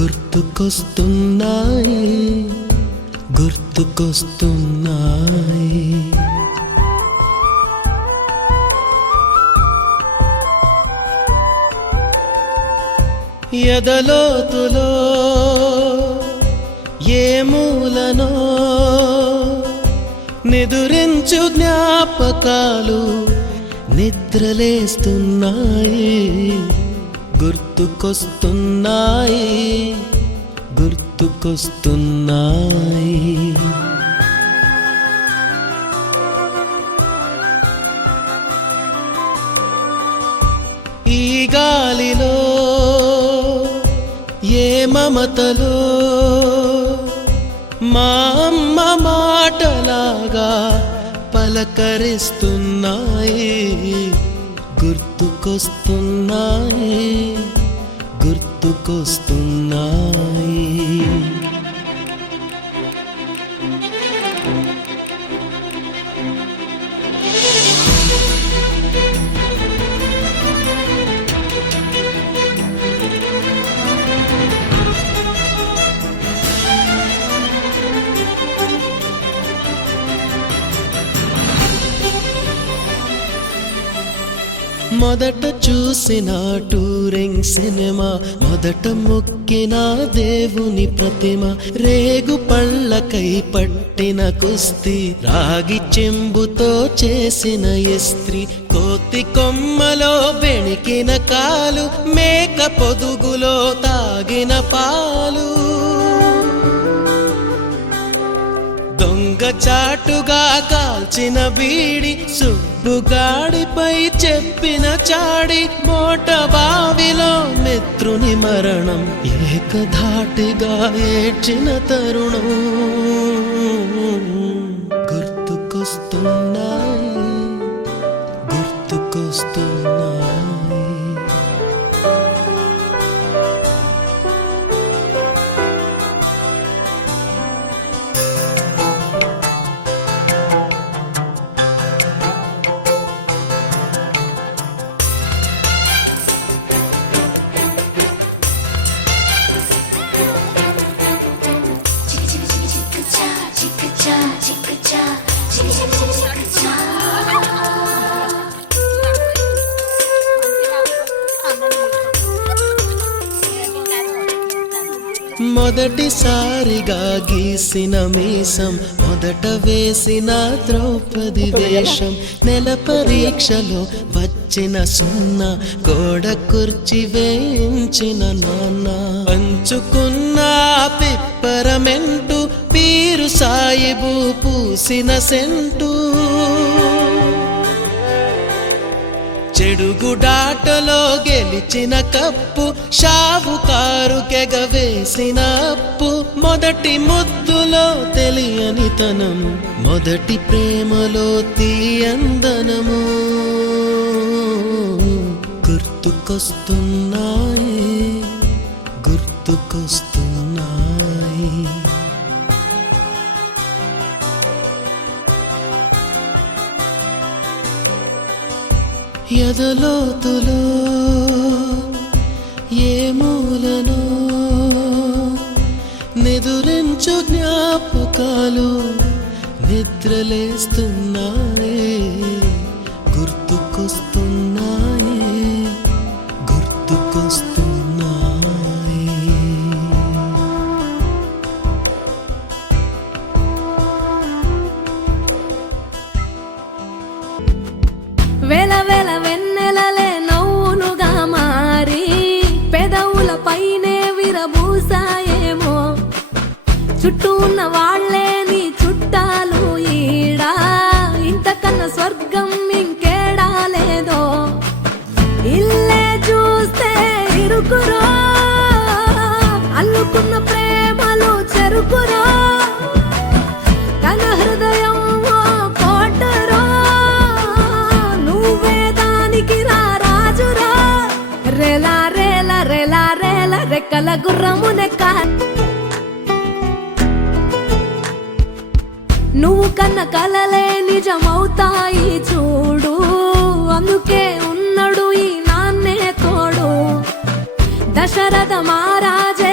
గుర్తుకొస్తున్నాయి గుర్తుకొస్తున్నాయి. ఎదలోతులో ఏ మూలనో నిదురించు జ్ఞాపకాలు నిద్రలేస్తున్నాయి. గుర్తుకొస్తున్నాయి గుర్తుకొస్తున్నాయి. ఈ గాలిలో ఏ మమతలో మా అమ్మ మాటలాగా పలకరిస్తున్నాయి. గుర్తుకొస్తున్నాయి గుర్తుకొస్తున్నాయి. మొదట చూసిన టూరింగ్ సినిమా, మొదట మొక్కిన దేవుని ప్రతిమ, రేగు పళ్ళకై పట్టిన కుస్తీ, రాగి చెంబుతో చేసిన ఇస్త్రీ, కోతి కొమ్మలో బెణికిన కాలు, మేక పొదుగులో తాగిన పాలు, దొంగ చాటుగా కాల్చిన బీడి, సుబ్బుగాడిపై చెప్పిన చాడి, మోట బావిలో మిత్రుని మరణం, ఏకధాటిగా ఏడ్చిన తరుణం. గుర్తుకొస్తున్నాయి గుర్తుకొస్తున్నాయి. మొదటిసారిగా గీసిన మీసం, మొదట వేసిన ద్రౌపది వేషం, నెల పరీక్షలో వచ్చిన సున్నా, గోడ కుర్చీ వేయించిన నాన్న, పంచుకున్న పిప్పరమెంటు, పీరు సాయిబు పూసిన సెంటు, చెడుగుడాటలో గెలిచిన కప్పు, షావుకారు కెగవేసిన అప్పు, మొదటి ముద్దులో తెలియనితనం, మొదటి ప్రేమలో తీయందనము. గుర్తుకొస్తున్నాయి గుర్తుకొస్తున్నాయి. ఎదలోతులో ఏ మూలనో నిదురించు జ్ఞాపకాలు నిద్రలేస్తున్నాయి. గుర్తుకొస్తున్నాయి గుర్తుకొస్తున్నాయి. వేల వేల వెన్నెలలే నవ్వులుగా మారి, పెదవుల పైనే విరబూసాయేమో, చుట్టూ ఉన్న వాళ్లే నీ చుట్టాలు ఈడా, ఇంతకన్నా స్వర్గం ఇంకేడా లేదో, ఇల్లే చూస్తే ఇరుకురో, అల్లుకున్న ప్రేమలు చెరుకురో, తన హృదయం కోటరో, నువ్వే దానికి రాజురా, రేలా రేలా రేలా రేలా రెక్కల గుర్రమునెక్క, నువ్వు కన్న కలలే నిజమవుతాయి చూడు, అందుకే ఉన్నడు ఈ నాన్నే తోడు, దశరథ మహారాజే